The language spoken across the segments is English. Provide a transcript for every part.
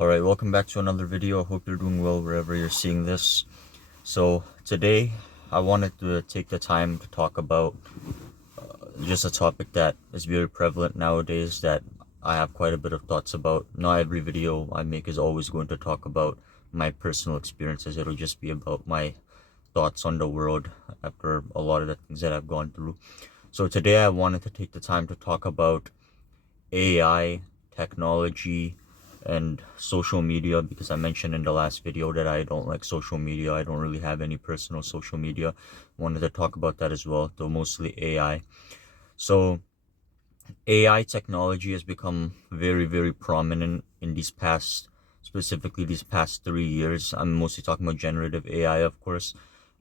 Alright, welcome back to another video. I hope you're doing well wherever you're seeing this. So today I wanted to take the time to talk about just a topic that is very prevalent nowadays that I have quite a bit of thoughts about. Not every video I make is always going to talk about my personal experiences. It'll just be about my thoughts on the world after a lot of the things that I've gone through. So today I wanted to take the time to talk about AI, technology, and social media, because I mentioned in the last video that I don't like social media. I don't really have any personal social media. Wanted to talk about that as well, though mostly AI. So AI technology has become very, very prominent in specifically these past 3 years. I'm mostly talking about generative AI, of course,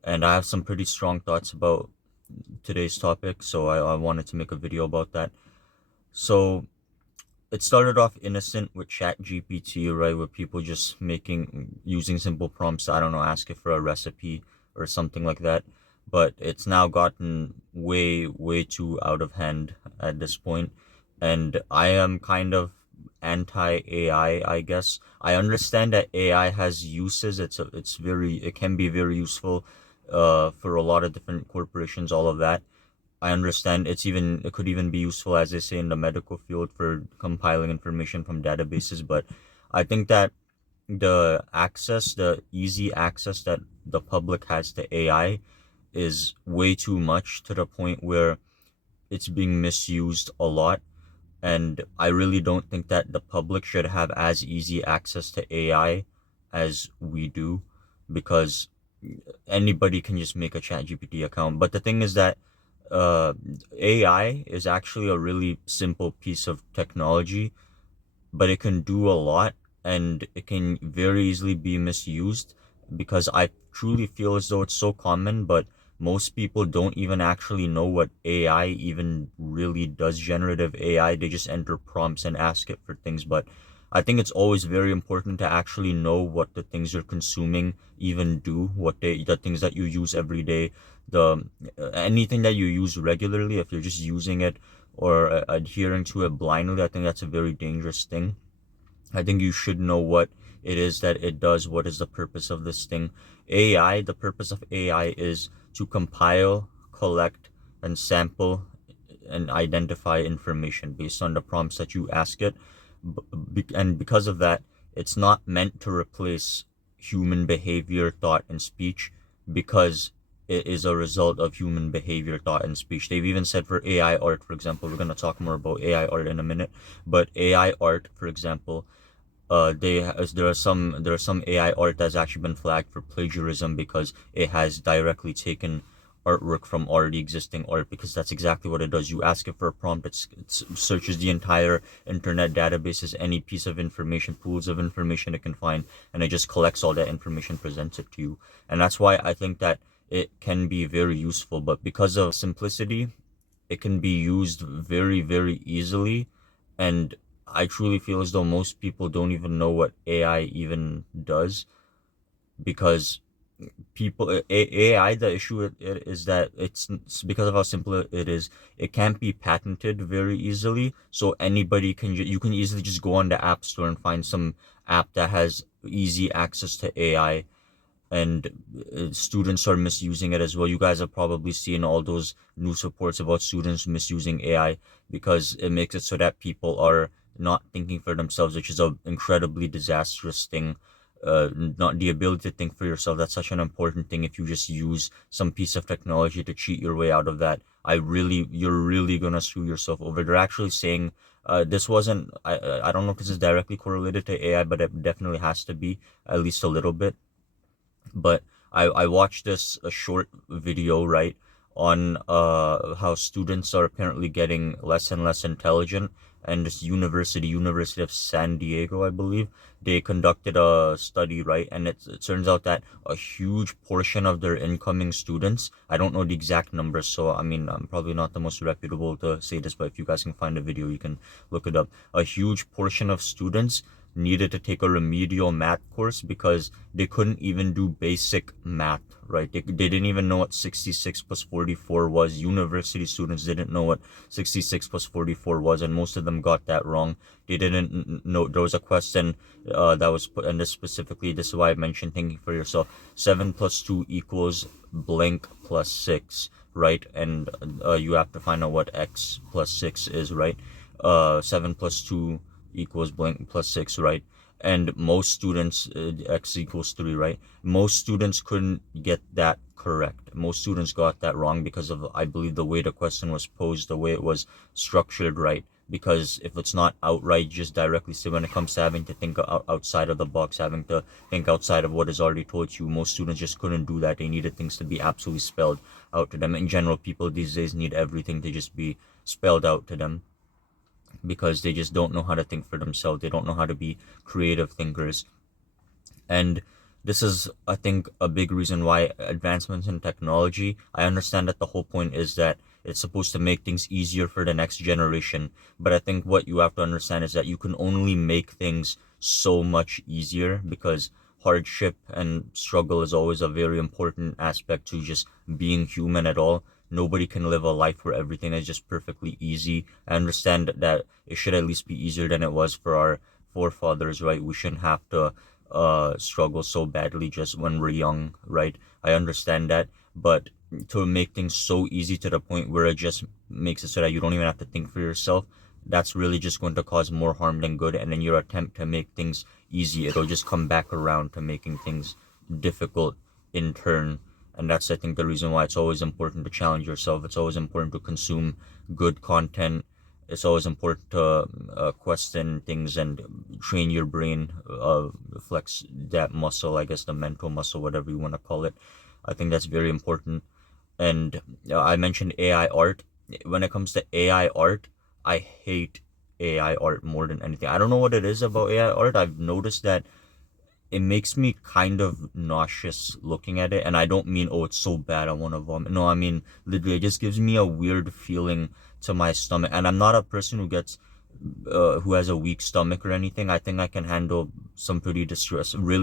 and I have some pretty strong thoughts about today's topic, so I wanted to make a video about that. So it started off innocent with ChatGPT, right? With people just using simple prompts. I don't know, ask it for a recipe or something like that. But it's now gotten way, way too out of hand at this point. And I am kind of anti-AI, I guess. I understand that AI has uses. It can be very useful, for a lot of different corporations, all of that. I understand it could even be useful, as they say, in the medical field for compiling information from databases. But I think that the easy access that the public has to AI is way too much, to the point where it's being misused a lot. And I really don't think that the public should have as easy access to AI as we do, because anybody can just make a ChatGPT account. But the thing is that uh, AI is actually a really simple piece of technology, but it can do a lot, and it can very easily be misused, because I truly feel as though it's so common, but most people don't even actually know what AI even really does. Generative AI, they just enter prompts and ask it for things. But I think it's always very important to actually know what the things you're consuming even do, the things that you use every day, the anything that you use regularly. If you're just using it or adhering to it blindly, I think that's a very dangerous thing. I think you should know what it is that it does. What is the purpose of this thing? The purpose of AI is to compile, collect, and sample and identify information based on the prompts that you ask it. And because of that, it's not meant to replace human behavior, thought, and speech, because it is a result of human behavior, thought, and speech. They've even said for AI art, for example, we're going to talk more about AI art in a minute, but AI art, for example, there are some AI art that's actually been flagged for plagiarism, because it has directly taken artwork from already existing art, because that's exactly what it does. You ask it for a prompt, it searches the entire internet databases, any piece of information, pools of information it can find, and it just collects all that information, presents it to you. And that's why I think that it can be very useful, but because of simplicity, it can be used very, very easily. And I truly feel as though most people don't even know what AI even does, because AI, the issue is that it's because of how simple it is. It can't be patented very easily, so anybody you can easily just go on the App Store and find some app that has easy access to AI, and students are misusing it as well. You guys have probably seen all those news reports about students misusing AI, because it makes it so that people are not thinking for themselves, which is an incredibly disastrous thing. Not the ability to think for yourself, that's such an important thing. If you just use some piece of technology to cheat your way out of that, you're really gonna screw yourself over. They're actually saying, this wasn't, I don't know if this is directly correlated to AI, but it definitely has to be, at least a little bit. But I watched a short video, right, on how students are apparently getting less and less intelligent. And this University of San Diego, I believe, they conducted a study, right, and it turns out that a huge portion of their incoming students, I don't know the exact numbers, so I mean, I'm probably not the most reputable to say this, but if you guys can find a video, you can look it up. A huge portion of students needed to take a remedial math course because they couldn't even do basic math, right? They didn't even know what 66 plus 44 was. University students didn't know what 66 plus 44 was, and most of them got that wrong. They didn't know. There was a question that was put, and this is why I mentioned thinking for yourself. 7 plus 2 equals blank plus 6, right? And you have to find out what x plus 6 is, right? 7 plus 2 equals blank plus 6, right? And most students, x equals 3, right? Most students couldn't get that correct. Most students got that wrong because of, I believe, the way the question was posed, the way it was structured, right? Because if it's not outright, just directly, so when it comes to having to think outside of the box, having to think outside of what is already told you, most students just couldn't do that. They needed things to be absolutely spelled out to them. In general, people these days need everything to just be spelled out to them because they just don't know how to think for themselves. They don't know how to be creative thinkers. And this is, I think, a big reason why advancements in technology, I understand that the whole point is that it's supposed to make things easier for the next generation. But I think what you have to understand is that you can only make things so much easier because hardship and struggle is always a very important aspect to just being human at all. Nobody can live a life where everything is just perfectly easy. I understand that it should at least be easier than it was for our forefathers, right? We shouldn't have to struggle so badly just when we're young, right? I understand that, but to make things so easy to the point where it just makes it so that you don't even have to think for yourself, that's really just going to cause more harm than good. And then your attempt to make things easy, it'll just come back around to making things difficult in turn. And that's, I think, the reason why it's always important to challenge yourself. It's always important to consume good content. It's always important to question things and train your brain, flex that muscle, I guess the mental muscle, whatever you want to call it. I think that's very important. And I mentioned AI art. When it comes to AI art, I hate AI art more than anything. I don't know what it is about AI art. I've noticed that it makes me kind of nauseous looking at it, and I don't mean, oh, it's so bad I want to vomit. No, I mean literally it just gives me a weird feeling to my stomach. And I'm not a person who has a weak stomach or anything. I think I can handle some really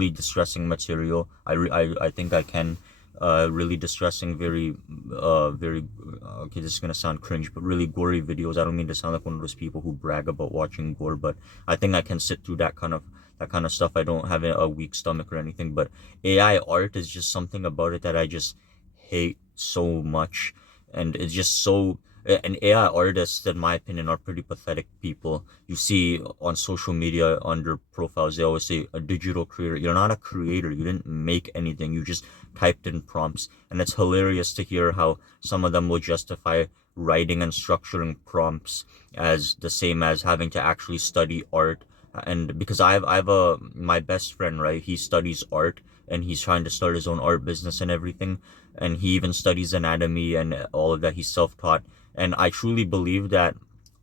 distressing material. I think I can. Really distressing, very okay, this is gonna sound cringe, but really gory videos. I don't mean to sound like one of those people who brag about watching gore, but I think I can sit through that kind of stuff. I don't have a weak stomach or anything, but AI art is just something about it that I just hate so much. And it's just so, and AI artists, in my opinion, are pretty pathetic people. You see on social media, on their profiles, they always say a digital creator. You're not a creator. You didn't make anything. You just typed in prompts. And it's hilarious to hear how some of them will justify writing and structuring prompts as the same as having to actually study art. And because I have my best friend, right? He studies art and he's trying to start his own art business and everything. And he even studies anatomy and all of that. He's self-taught. And I truly believe that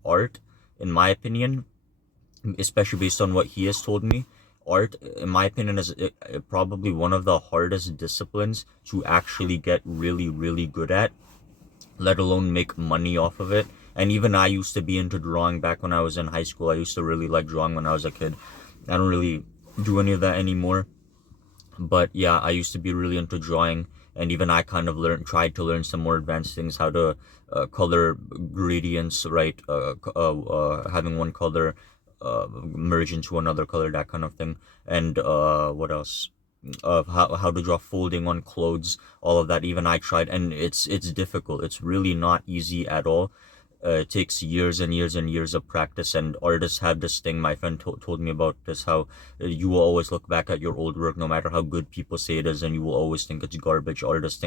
art, in my opinion, especially based on what he has told me, art, in my opinion, is probably one of the hardest disciplines to actually get really, really good at, let alone make money off of it. And even I used to be into drawing back when I was in high school. I used to really like drawing when I was a kid. I don't really do any of that anymore. But yeah, I used to be really into drawing, and even I kind of tried to learn some more advanced things, how to color gradients, right? Having one color merge into another color, that kind of thing. And what else? Of how to draw folding on clothes, all of that. Even I tried, and it's difficult. It's really not easy at all. It takes years and years and years of practice, and artists have this thing. My friend told me about this, how you will always look back at your old work, no matter how good people say it is, and you will always think it's garbage. Artists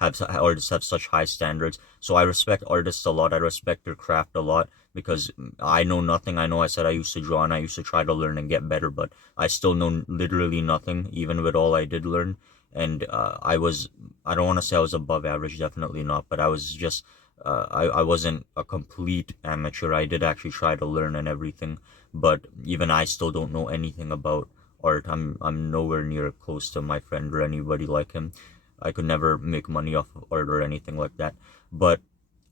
have such high standards. So I respect artists a lot. I respect their craft a lot because I know nothing. I know I said I used to draw and I used to try to learn and get better, but I still know literally nothing, even with all I did learn. And I don't want to say I was above average, definitely not, but I was just I wasn't a complete amateur. I did actually try to learn and everything, but even I still don't know anything about art. I'm nowhere near close to my friend or anybody like him. I could never make money off of art or anything like that. But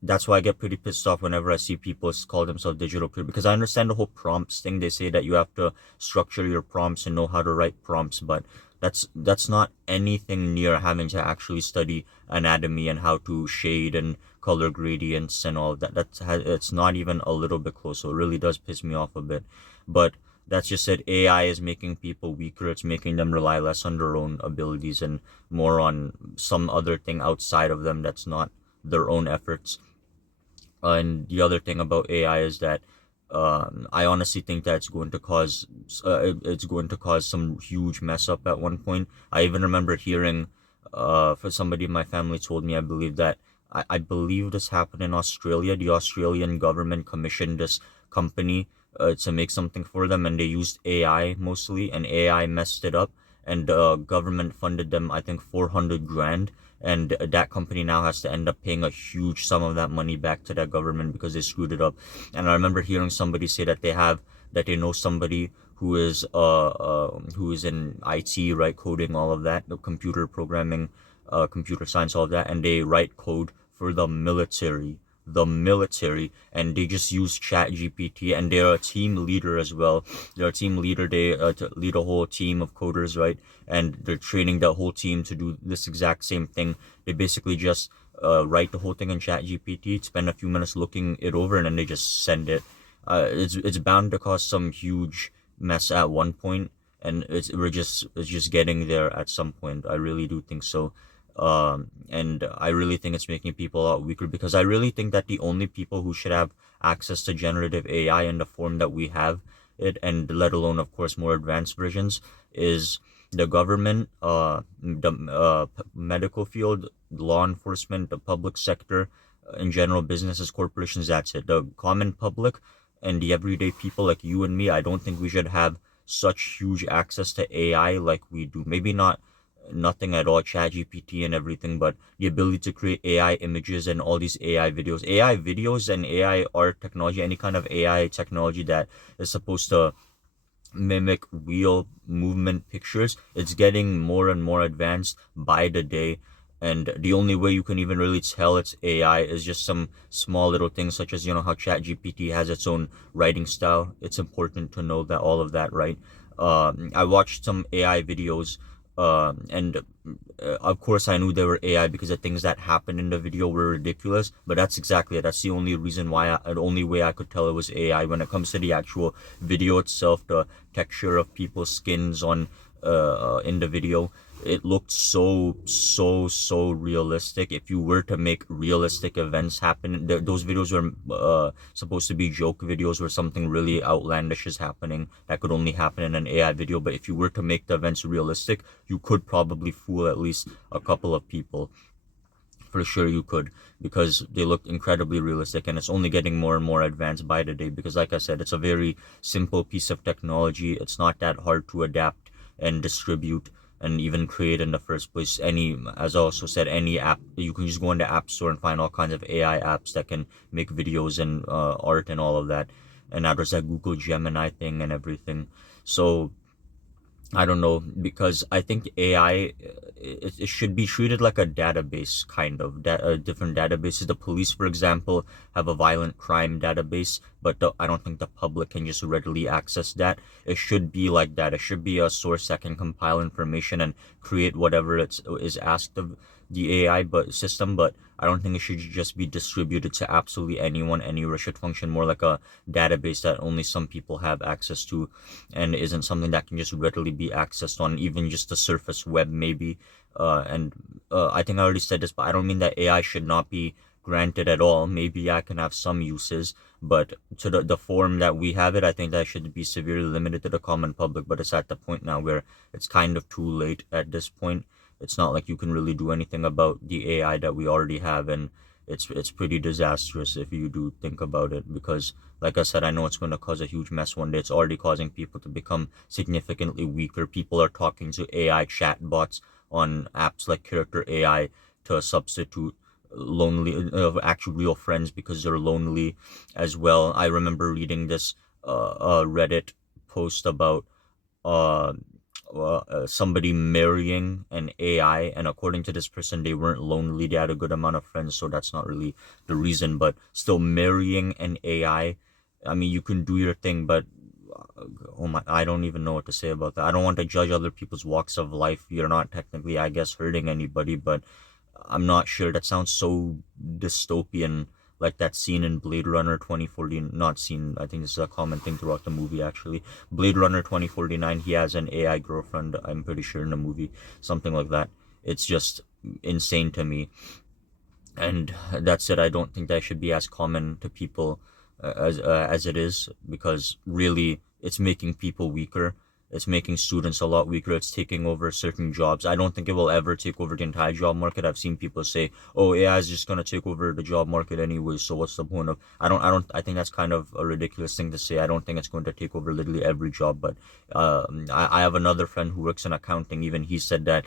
that's why I get pretty pissed off whenever I see people call themselves digital creator, because I understand the whole prompts thing. They say that you have to structure your prompts and know how to write prompts, but that's not anything near having to actually study anatomy and how to shade and color gradients and all of that. It's not even a little bit close. So it really does piss me off a bit. But that's just it. AI is making people weaker. It's making them rely less on their own abilities and more on some other thing outside of them that's not their own efforts. And the other thing about AI is that I honestly think that it's going to cause some huge mess up at one point. I even remember hearing for somebody in my family told me, I believe that I believe this happened in Australia. The Australian government commissioned this company to make something for them, and they used AI mostly, and AI messed it up, and government funded them, I think, 400 grand, and that company now has to end up paying a huge sum of that money back to that government because they screwed it up. And I remember hearing somebody say that they know somebody who is in IT, right, coding, all of that, the computer programming, computer science, all of that, and they write code for the military, and they just use chat gpt, and they're a team leader as well. They're a team leader. They to lead a whole team of coders, right? And they're training the whole team to do this exact same thing. They basically just write the whole thing in chat gpt, spend a few minutes looking it over, and then they just send it. It's bound to cause some huge mess at one point, and it's just getting there at some point. I really do think so. And I really think it's making people a lot weaker, because I really think that the only people who should have access to generative AI in the form that we have it, and let alone, of course, more advanced versions, is the government, the medical field, law enforcement, the public sector, in general, businesses, corporations. That's it. The common public and the everyday people like you and me, I don't think we should have such huge access to AI like we do. Maybe not nothing at all, chat gpt and everything, but the ability to create AI images and all these AI videos and AI art technology, any kind of AI technology that is supposed to mimic real movement pictures. It's getting more and more advanced by the day, and the only way you can even really tell it's AI is just some small little things, such as, how chat gpt has its own writing style. It's important to know that, all of that, right? I watched some AI videos, and of course I knew they were AI because the things that happened in the video were ridiculous. But that's exactly it. That's the only reason why, the only way I could tell it was AI. When it comes to the actual video itself, the texture of people's skins on in the video, it looked so realistic. If you were to make realistic events happen, those videos were supposed to be joke videos where something really outlandish is happening that could only happen in an AI video. But if you were to make the events realistic, you could probably fool at least a couple of people. For sure you could, because they look incredibly realistic, and it's only getting more and more advanced by the day, because like I said, it's a very simple piece of technology. It's not that hard to adapt and distribute and even create in the first place. As I also said, any app, you can just go into App Store and find all kinds of AI apps that can make videos and art and all of that. And now there's that Google Gemini thing and everything. So I don't know, because I think AI, it should be treated like a database, kind of, different databases. The police, for example, have a violent crime database, but I don't think the public can just readily access that. It should be like that. It should be a source that can compile information and create whatever is asked of the AI system, but I don't think it should just be distributed to absolutely anyone anywhere. It should function more like a database that only some people have access to, and isn't something that can just readily be accessed on even just the surface web, maybe. And I think I already said this, but I don't mean that AI should not be granted at all. Maybe I can have some uses, but to the form that we have it, I think that should be severely limited to the common public. But it's at the point now where it's kind of too late at this point. It's not like you can really do anything about the AI that we already have, and it's pretty disastrous if you do think about it, because like I said, I know it's going to cause a huge mess one day. It's already causing people to become significantly weaker. People are talking to AI chatbots on apps like Character AI to substitute lonely actual real friends, because they're lonely as well. I remember reading this Reddit post about uh somebody marrying an AI, and according to this person, they weren't lonely. They had a good amount of friends, so that's not really the reason. But still, marrying an I mean, you can do your thing, but oh my, I don't even know what to say about that. I don't want to judge other people's walks of life. You're not technically, I guess, hurting anybody, but I'm not sure. That sounds so dystopian, like that scene in Blade Runner 2040. Not scene, I think this is a common thing throughout the movie, actually. Blade Runner 2049, he has an AI girlfriend, I'm pretty sure, in the movie. Something like that. It's just insane to me. And that's it. I don't think that should be as common to people as it is, because really it's making people weaker. It's making students a lot weaker. It's taking over certain jobs. I don't think it will ever take over the entire job market. I've seen people say, "Oh, AI is just gonna take over the job market anyway. So what's the point of?" I think that's kind of a ridiculous thing to say. I don't think it's going to take over literally every job. But I have another friend who works in accounting. Even he said that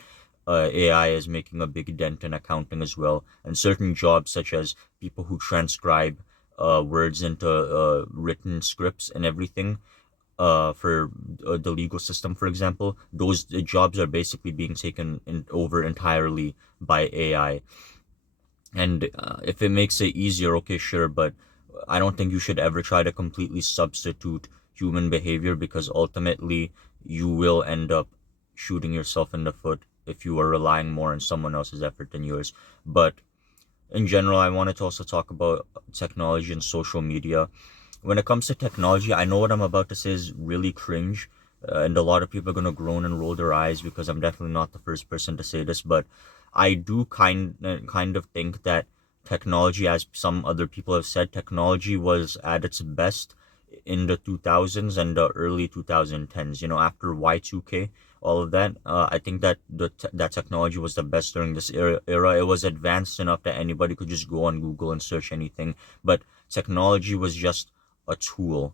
AI is making a big dent in accounting as well. And certain jobs, such as people who transcribe words into written scripts and everything, for the legal system, for example, those jobs are basically being taken over entirely by AI. And if it makes it easier, okay, sure, but I don't think you should ever try to completely substitute human behavior, because ultimately you will end up shooting yourself in the foot if you are relying more on someone else's effort than yours. But in general, I wanted to also talk about technology and social media. When it comes to technology, I know what I'm about to say is really cringe, and a lot of people are gonna groan and roll their eyes, because I'm definitely not the first person to say this, but I do kind of think that technology, as some other people have said, technology was at its best in the 2000s and the early 2010s. You know, after Y2K, all of that. I think that that technology was the best during this era. It was advanced enough that anybody could just go on Google and search anything, but technology was just a tool,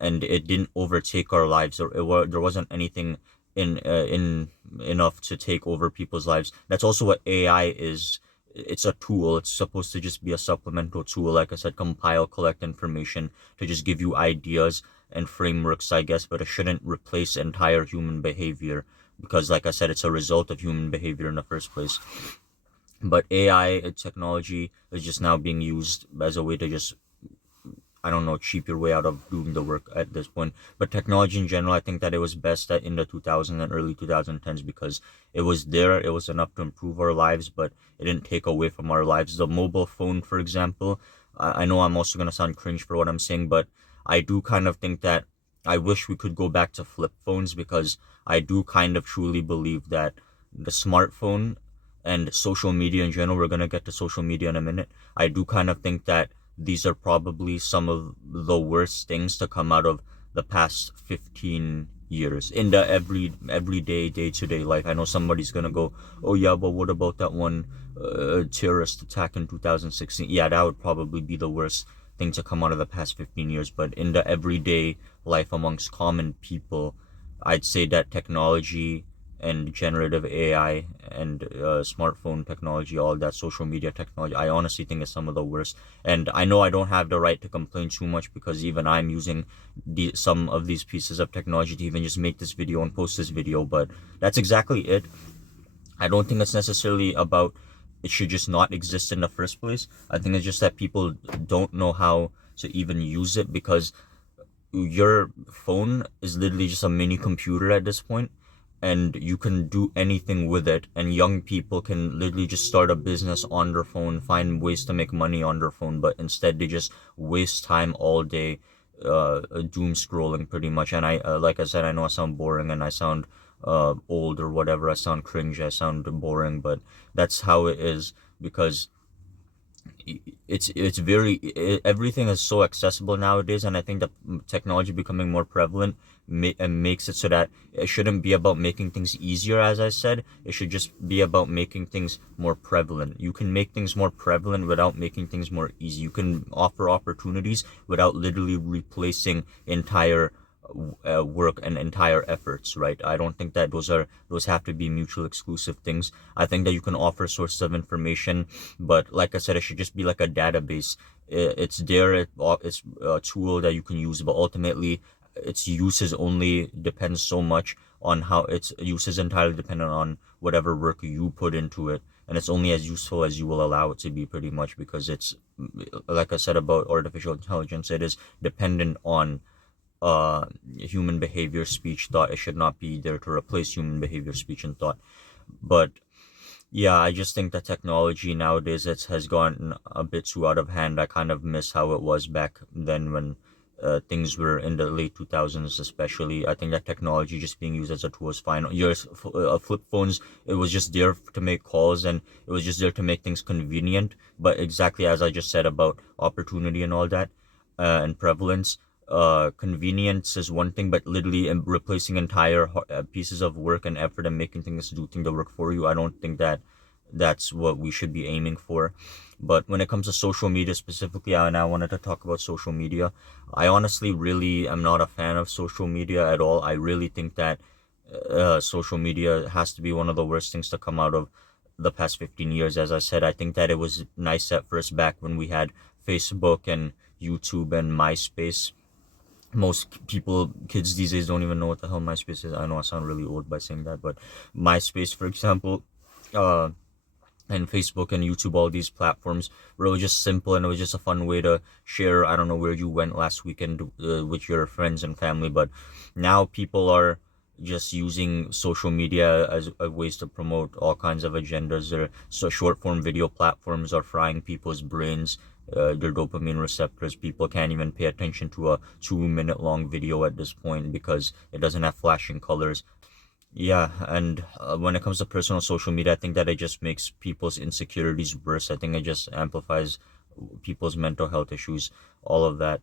and it didn't overtake our lives, or there wasn't anything in enough to take over people's lives. That's also what AI is. It's a tool. It's supposed to just be a supplemental tool, like I said, compile, collect information to just give you ideas and frameworks, I guess, but it shouldn't replace entire human behavior, because like I said, it's a result of human behavior in the first place. But AI technology is just now being used as a way to just, I don't know, cheap your way out of doing the work at this point. But technology in general, I think that it was best in the 2000s and early 2010s, because it was there. It was enough to improve our lives, but it didn't take away from our lives. The mobile phone, for example, I know I'm also going to sound cringe for what I'm saying, but I do kind of think that I wish we could go back to flip phones, because I do kind of truly believe that the smartphone and social media in general, we're going to get to social media in a minute. I do kind of think that these are probably some of the worst things to come out of the past 15 years in the everyday day-to-day life. I know somebody's gonna go, "Oh yeah, but what about that one terrorist attack in 2016?" Yeah, that would probably be the worst thing to come out of the past 15 years. But in the everyday life amongst common people, I'd say that technology and generative AI and smartphone technology, all that social media technology, I honestly think is some of the worst. And I know I don't have the right to complain too much, because even I'm using some of these pieces of technology to even just make this video and post this video. But that's exactly it. I don't think it's necessarily about it should just not exist in the first place. I think it's just that people don't know how to even use it, because your phone is literally just a mini computer at this point, and you can do anything with it. And young people can literally just start a business on their phone, find ways to make money on their phone, but instead they just waste time all day doom scrolling pretty much. And I like I said, I know I sound boring and I sound old or whatever, I sound cringe, I sound boring, but that's how it is, because it's very everything is so accessible nowadays. And I think that technology becoming more prevalent and makes it so that it shouldn't be about making things easier. As I said, it should just be about making things more prevalent. You can make things more prevalent without making things more easy. You can offer opportunities without literally replacing entire work and entire efforts, right? I don't think that those have to be mutual exclusive things. I think that you can offer sources of information, but like I said, it should just be like a database. It's there. It's a tool that you can use, but ultimately, its use is only depends so much on how its use is entirely dependent on whatever work you put into it, and it's only as useful as you will allow it to be, pretty much, because it's, like I said about artificial intelligence, it is dependent on human behavior, speech, thought. It should not be there to replace human behavior, speech, and thought. But yeah, I just think that technology nowadays has gotten a bit too out of hand. I kind of miss how it was back then when things were in the late 2000s, especially. I think that technology just being used as a tool is fine. Flip phones, it was just there to make calls, and it was just there to make things convenient. But exactly as I just said about opportunity and all that, and prevalence, convenience is one thing, but literally replacing entire pieces of work and effort and making things do the work for you, I don't think that that's what we should be aiming for. But when it comes to social media specifically, and I wanted to talk about social media, I honestly really am not a fan of social media at all. I really think that social media has to be one of the worst things to come out of the past 15 years. As I said, I think that it was nice at first back when we had Facebook and YouTube and MySpace. Most people, kids these days, don't even know what the hell MySpace is. I know I sound really old by saying that, but MySpace, for example, uh, and Facebook and YouTube, all these platforms, where it was just simple and it was just a fun way to share, I don't know, where you went last weekend with your friends and family. But now people are just using social media as a ways to promote all kinds of agendas. So short form video platforms are frying people's brains, their dopamine receptors. People can't even pay attention to a 2 minute long video at this point because it doesn't have flashing colors. Yeah, and when it comes to personal social media, I think that it just makes people's insecurities worse. I think it just amplifies people's mental health issues, all of that.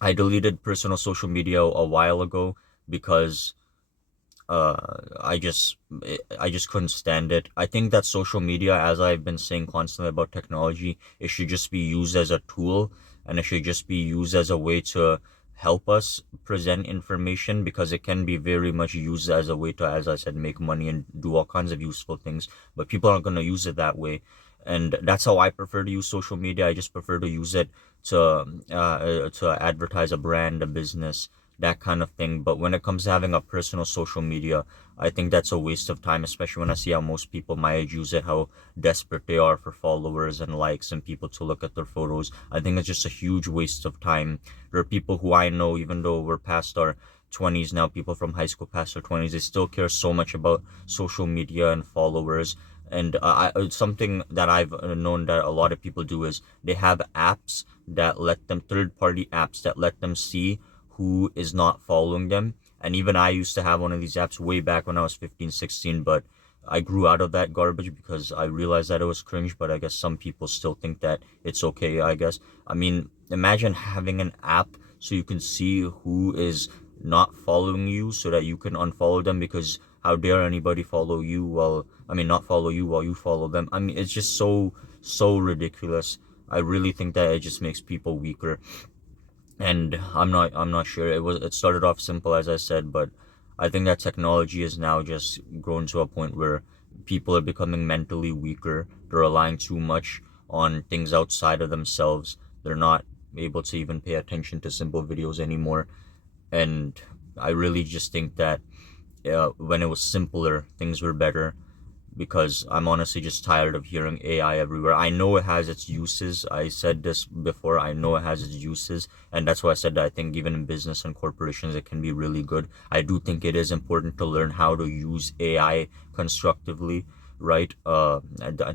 I deleted personal social media a while ago because I just couldn't stand it. I think that social media, as I've been saying constantly about technology, it should just be used as a tool, and it should just be used as a way to help us present information, because it can be very much used as a way to, as I said, make money and do all kinds of useful things, but people aren't going to use it that way. And that's how I prefer to use social media. I just prefer to use it to advertise a brand, a business, that kind of thing. But when it comes to having a personal social media, I think that's a waste of time, especially when I see how most people my age use it, how desperate they are for followers and likes and people to look at their photos. I think it's just a huge waste of time. There are people who I know, even though we're past our 20s now, people from high school past their 20s, they still care so much about social media and followers. And something that I've known that a lot of people do is they have apps that let them, third party apps that let them see who is not following them. And even I used to have one of these apps way back when I was 15, 16, but I grew out of that garbage because I realized that it was cringe. But I guess some people still think that it's okay, I guess. I mean, imagine having an app so you can see who is not following you so that you can unfollow them, because how dare anybody follow you while, I mean, not follow you while you follow them. I mean, it's just so ridiculous. I really think that it just makes people weaker. And I'm not sure, it started off simple, as I said, but I think that technology is now just grown to a point where people are becoming mentally weaker. They're relying too much on things outside of themselves. They're not able to even pay attention to simple videos anymore. And I really just think that when it was simpler, things were better, because I'm honestly just tired of hearing AI everywhere. I know it has its uses. I said this before. I know it has its uses, and that's why I said that I think even in business and corporations, it can be really good. I do think it is important to learn how to use AI constructively, right? I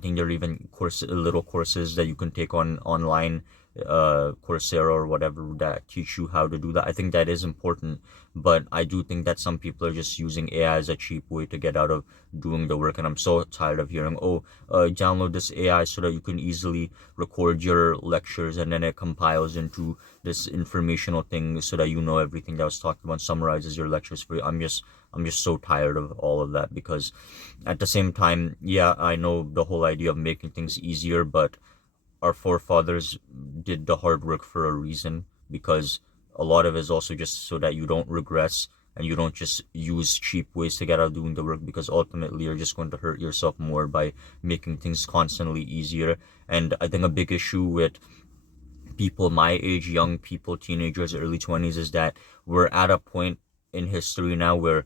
think there are even little courses that you can take on online, Coursera or whatever, that teach you how to do that. I think that is important, but I do think that some people are just using AI as a cheap way to get out of doing the work. And I'm so tired of hearing, oh, download this AI so that you can easily record your lectures, and then it compiles into this informational thing so that you know everything that was talked about, summarizes your lectures for you. I'm just so tired of all of that, because at the same time, yeah, I know the whole idea of making things easier, but our forefathers did the hard work for a reason, because a lot of it is also just so that you don't regress and you don't just use cheap ways to get out of doing the work, because ultimately you're just going to hurt yourself more by making things constantly easier. And I think a big issue with people my age, young people, teenagers, early 20s, is that we're at a point in history now where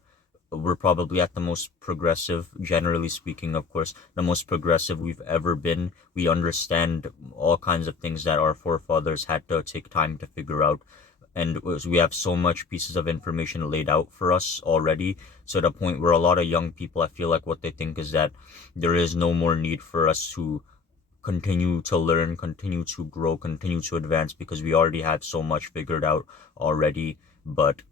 we're probably at the most progressive, generally speaking, of course, the most progressive we've ever been. We understand all kinds of things that our forefathers had to take time to figure out. And we have so much pieces of information laid out for us already, to the point where a lot of young people, I feel like what they think is that there is no more need for us to continue to learn, continue to grow, continue to advance, because we already have so much figured out already. But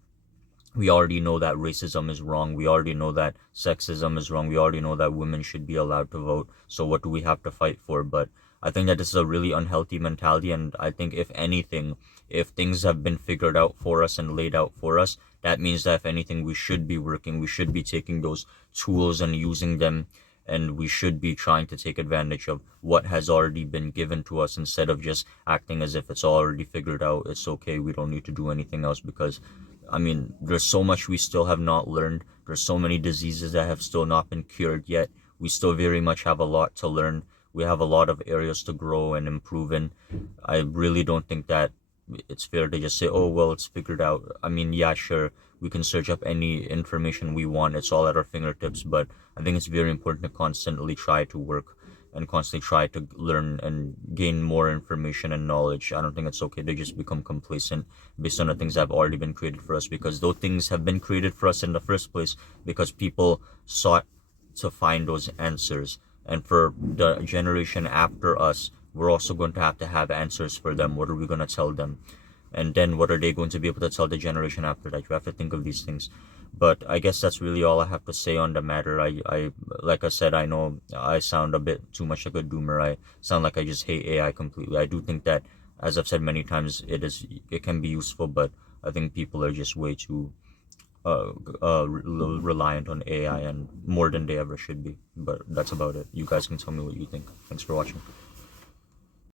we already know that racism is wrong. We already know that sexism is wrong. We already know that women should be allowed to vote. So what do we have to fight for? But I think that this is a really unhealthy mentality. And I think, if anything, if things have been figured out for us and laid out for us, that means that if anything, we should be working. We should be taking those tools and using them. And we should be trying to take advantage of what has already been given to us, instead of just acting as if it's already figured out. It's okay. We don't need to do anything else, because I mean, there's so much we still have not learned. There's so many diseases that have still not been cured yet. We still very much have a lot to learn. We have a lot of areas to grow and improve in. I really don't think that it's fair to just say, oh, well, it's figured out. I mean, yeah, sure, we can search up any information we want. It's all at our fingertips. But I think it's very important to constantly try to work and constantly try to learn and gain more information and knowledge. I don't think it's okay to just become complacent based on the things that have already been created for us, because those things have been created for us in the first place because people sought to find those answers. And for the generation after us, we're also going to have answers for them. What are we going to tell them? And then what are they going to be able to tell the generation after that? You have to think of these things. But I guess that's really all I have to say on the matter. I like I said, I know I sound a bit too much like a doomer. I sound like I just hate AI completely. I do think that, as I've said many times, it can be useful, but I think people are just way too reliant on AI, and more than they ever should be. But that's about it. You guys can tell me what you think. Thanks for watching.